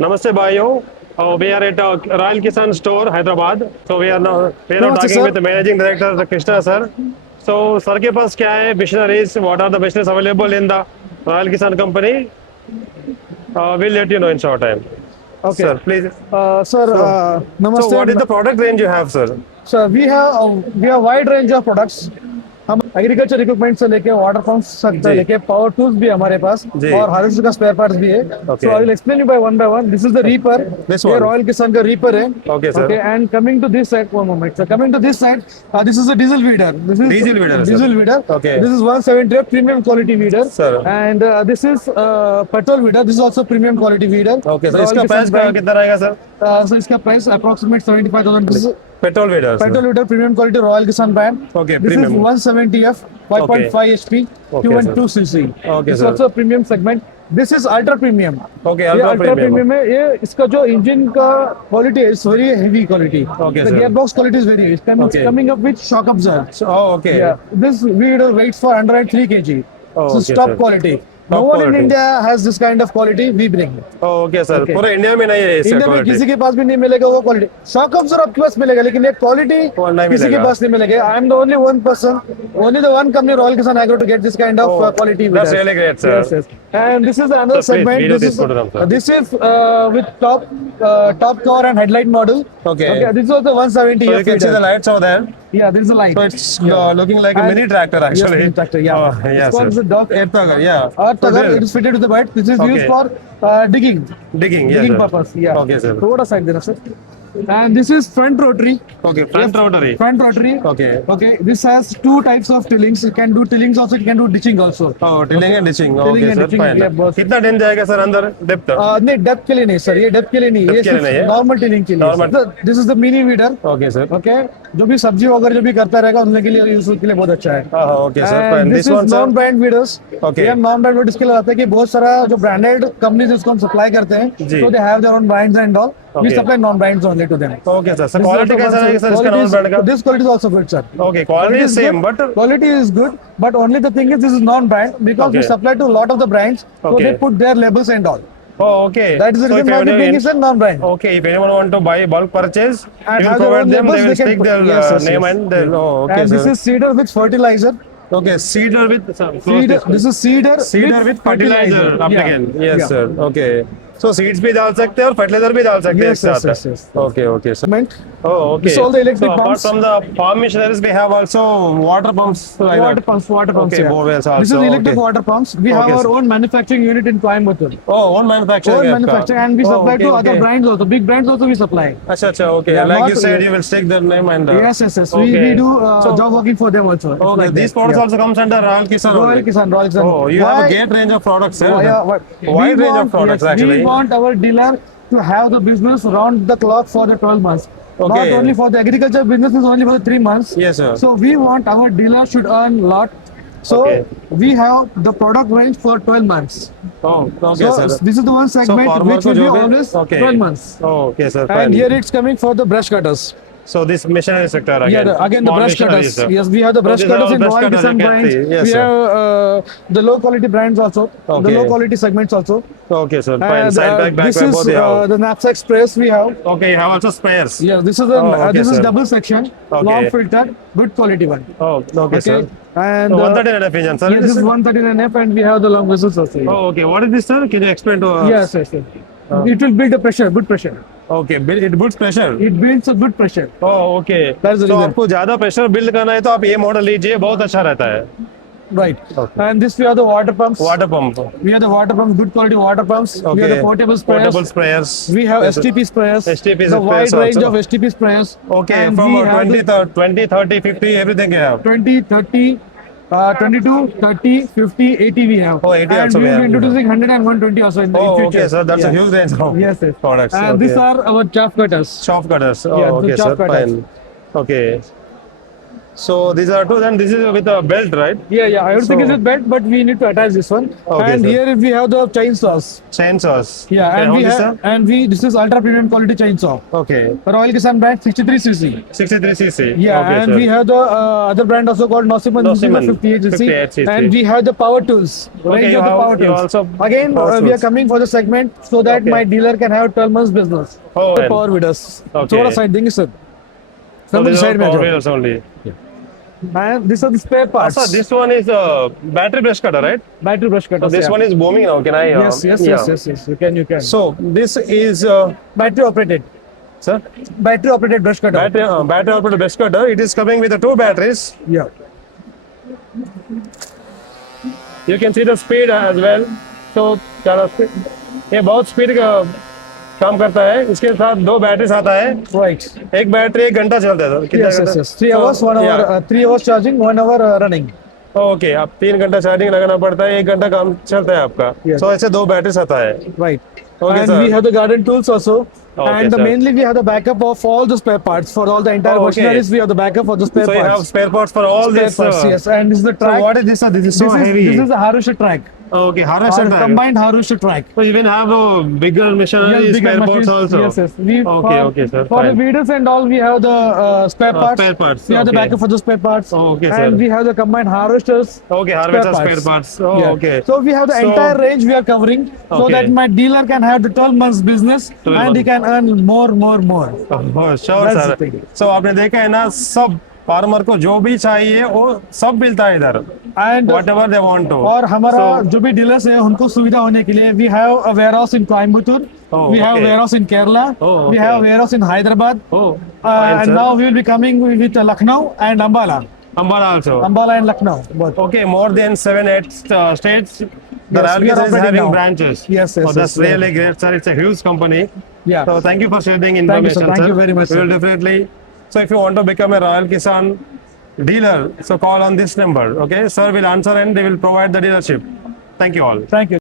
Namaste, Bayo. We are at Royal Kisan Store, Hyderabad. So we are now नमस्ते talking sir. with the managing director Krishna sir. So sir के पास क्या है machineries? What are the machines available in the Royal Kisan company? We'll let you know in short time. Okay. Sir, please. Sir, So, so नमस्ते. what is the product range you have, sir? Sir, we have wide range of products. हम agriculture equipment से लेके water pumps तक जी. लेके power tools भी हमारे पास जी. और harvester का स्पेयर पार्ट्स भी है. Okay. So I will explain you by one. This is the reaper. This ये one. रॉयल किसान का रीपर है. Okay, sir. Okay, and coming to this side, one moment. So coming to this side, this is a diesel weeder. This is Diesel weeder, sir. Diesel weeder. Okay. This is 170 premium quality weeder. Sir. And this is petrol weeder. This is also premium quality weeder. Okay, so Royal इसका Kisan price brand. कितना रहेगा, sir? So इसका price approximate 75,000. This is Petrol weeder. sir. petrol liter premium quality Royal Kisan brand. Okay, This premium. is 170F, 5.5 HP, Okay, Q12 cc. Okay, It's sir. also premium segment. This is ultra premium. Okay, ये ultra ultra premium. premium है. ये इसका जो engine का quality है, it's very heavy quality. Okay, The sir. gearbox quality is very. It's Okay. coming up with shock absorber. So, oh, okay. Yeah, this weeder weighs for 103 kg. Oh, So it's okay, top sir. quality. Top No one in quality. India has this kind of quality. We bring. Okay sir, Okay. पूरे India में नहीं है इसका India में quality. किसी के पास भी नहीं मिलेगा वो क्वालिटी. शॉक अब्जॉर्बर आपके पास मिलेगा लेकिन ये क्वालिटी वो नहीं किसी के मिलेगा. पास नहीं मिलेगा. I am the only one person, only the one company Royal Kisan Agro to get this kind of Oh, quality. that's really great, sir. Yes, yes. And this is another So please, segment. video This this photo down, sir. is this is with top cover and headlight model. Okay. Okay. This is also 170. So you can see the lights over there. Yeah, there is a light. So it's looking like a And- mini tractor Yes, actually. mini tractor. Yeah. Oh, yes, It's called sir. the dog air Tugger, yeah. Earth So tugger. there- It is fitted to the bed. This is Okay. used for digging. Digging, yes, Digging sir. purpose. Yeah. Okay, sir. थोड़ा side देना sir. And this is front rotary. Okay, front rotary. Front rotary. Okay. Okay. This has two types of tillings. You can do tillings also. You can do ditching also. Oh, tilling and ditching. Tilling Okay, and sir, ditching, fine. yeah, both. कितना दिन जाएगा sir अंदर depth? नहीं depth के लिए नहीं sir. ये depth के लिए नहीं. Depth ये के लिए नहीं है? सिर्फ नॉर्मल टिलिंग के लिए. Normal. This is the mini weeder. Okay, sir. Okay. जो भी सब्जी वगैरह जो भी करता रहेगा उनके लिए यूज के लिए बहुत अच्छा है. Okay, sir, And fine. this This is one, sir. non-brand feeders. Okay. ये non brand feeders के लिए आता है कि बहुत सारा जो branded companies उसको हम supply करते हैं. जी. So they have their own brands and all. We Okay. supply non-brands only to them. Okay, sir. So This is quality also कैसा one- रहेगा सर इसका quality नॉन is- ब्रांड का? This quality is also good, sir. Okay, quality is same, good. but Quality is good, but only the thing is this is non-brand because we Okay. supply to a lot of the brands, so Okay. they put their labels and all. oh, okay. That is the So reason if why the anyone- thing is a non-brand. Okay, if anyone want to buy bulk purchase, And you will have their provide own them. They labels, will they can stick put- their yes, yes, name yes. and their. Oh, okay, And sir. this is seeder with fertilizer. Okay, seeder with Seeder, this is seeder with fertilizer applicant. Yeah. Yes, Yeah. sir. Okay. So seeds भी डाल सकते हैं और fertilizer भी डाल सकते हैं Yes, एक yes, साथ. yes, yes. Okay, okay, sir. Cement. Oh, okay. This is all the electric so apart pumps. from the farm machineries, we have also water pumps. Like Water that. pumps. Okay, Yeah. bores This is also, electric okay. water pumps. We have Okay, our sir. own manufacturing unit in Coimbatore. Oh, own manufacturing. Own है आपका? manufacturing, and we Oh, supply okay, to other okay. brands also. Big brands also we supply. अच्छा अच्छा, okay. Yeah, Like not- you said, you will stick their name and. Yes, yes, yes. Okay. We do So- job working for them also. It's Okay, like these that. products Yeah. also comes under Royal Kisan. Royal only. Kisan, Royal Kisan. Oh, you have a Why- great range of products, sir. We Wide range of want- products yes, actually. We want our dealer to have the business round the clock for the 12 months. Okay. Not only for the agriculture business is only for the 3 months. Yes, sir. So we want our dealer should earn lot. So Okay. we have the product range for 12 months. Oh, okay, So sir. this is the one segment farmer which को will be जो भी- always Okay. 12 months. Oh, okay, sir. Fine. And here it's coming for the brush cutters. So this machinery sector again. Yeah, again the Small brush machinery, cutters. sir. Yes, we have the brush these are cutters all in brush Royal cutters, Kisan I can brands. see. Yes, We sir. have the low quality brands also. The Okay. low quality segments also. Okay, sir. Fine. And Side back, back, this back, is both you have. the knapsack sprays we have. Okay, you have also spares. Yes, this is Okay, this is sir. double section, Okay. long filtered, good quality one. Oh, okay, sir. And So 139 engine, sir. yes, this is 139 F, and we have the long whistles also. Oh, okay. What is this, sir? Can you explain to us? Yes, yes, yes. It will build the pressure, good pressure. Okay, it builds pressure. It builds a good pressure. Oh, okay. That's the तो reason. आपको ज्यादा pressure build करना है तो आप ये model लीजिए, बहुत अच्छा रहता है. Right. Okay. And this we have the water pumps. Water pump. We have the water pumps, good quality water pumps. We have the portable sprayers. Portable sprayers. We have Yes, sir. STP sprayers. STP the wide sprayers range also. of STP sprayers. Okay, And from we have 20, the 20, 30, 50, everything you have. 20, 30, 22, 30, 50, 80 we have. Oh, 80 and also we we will have. be introducing 100 and 120 also in the Oh, future. okay, sir. That's a Yeah. huge range of Yes, yes. products. And Okay. these are our chaff cutters. Chaff cutters. Oh, Yeah, the okay, chaff sir. cutters. Fine. Okay. So these are two. Then this is with a belt, right? Yeah, everything So- is with belt, but we need to attach this one. Okay, And sir. here we have the chainsaws. Chainsaws. Yeah, Okay, and how we this, have, and we this is ultra premium quality chainsaw. sir? Okay. Royal Kisan brand 63cc. 63cc. Yeah, Okay, and sir. we have the other brand also called Nosiman, this is Nosiman, the 58cc. 58cc. And we have the power tools. Okay, range you of the have- power you tools. also Again, power we are tools. coming for the segment so that Okay. my dealer can have 12 months business. Oh, The and- power with us. Okay. थोड़ा side देंगे sir. So From the these are side में power जाओ. wheels only. And these are the spare parts. Sir, this one is a battery brush cutter, right? Battery brush So cutters. this yeah. one is booming now. Can I? Yes. You can. So this is, Battery operated. sir, Battery operated brush cutter. battery operated brush cutter. It is coming with the two batteries. Yeah. You can see the speed as well. So ज़्यादा speed. ये बहुत speed का काम करता है. इसके साथ दो बैटरीज आता है. Right. एक बैटरी 1 घंटा चलता है सर. कितना Yes. घंटा? 3 hours, 1 hour, Yeah. 3 hours charging, 1 hour running. Okay, आप 3 घंटा चार्जिंग लगाना पड़ता है, 1 घंटा काम चलता है आपका. Yes. So ऐसे दो बैटरीज आता है. Right. Okay, and sir. we have the garden tools also. Okay, And sir. mainly we have the backup of all the spare parts for all the entire Oh, okay. machineries. We have the backup for the spare So you have parts. spare parts for all Spare this. parts, yes. And this is the So track. what is this? Sir? This is so heavy. This is a Harusha track. Okay, harvester Our tag. combined Harusha track. So you even have a bigger machinery, Yes, bigger spare machines. parts also. Yes. We, Okay, okay, sir. For the Fine. videos and all, we have the spare parts. spare parts, We have the okay. backup for the spare parts. Oh, okay, And sir. we have the combined harvesters. Okay, harvester spare parts. Oh, Yeah. okay. So we have the So- entire range we are covering, so Okay. that my dealer can have the 12 months business 12 and he months. can earn more. Oh, sure, That's sir. the thing. So आपने देखा है ना, सब farmer को जो भी चाहिए वो सब मिलता है इधर. And Whatever they want to. और हमारा So- जो भी डीलर्स है उनको सुविधा होने के लिए we have a warehouse in Coimbatore, Oh, we have okay. warehouse in Kerala, Oh, we okay. have warehouse in Hyderabad, Oh, fine, and sir. now we will be coming with Lucknow and Ambala. Ambala also. Ambala and Lucknow both. Okay, more than 7-8 states. The Yes, Royal we are Kisan is operating having now. branches. Yes, So that's yes, really great, sir. It's a huge company. Yeah. So thank you for sharing Thank you, information, sir. Thank you very much, We will sir. definitely. So if you want to become a Royal Kisan dealer, so call on this number. Okay, sir will answer and they will provide the dealership. Thank you all. Thank you.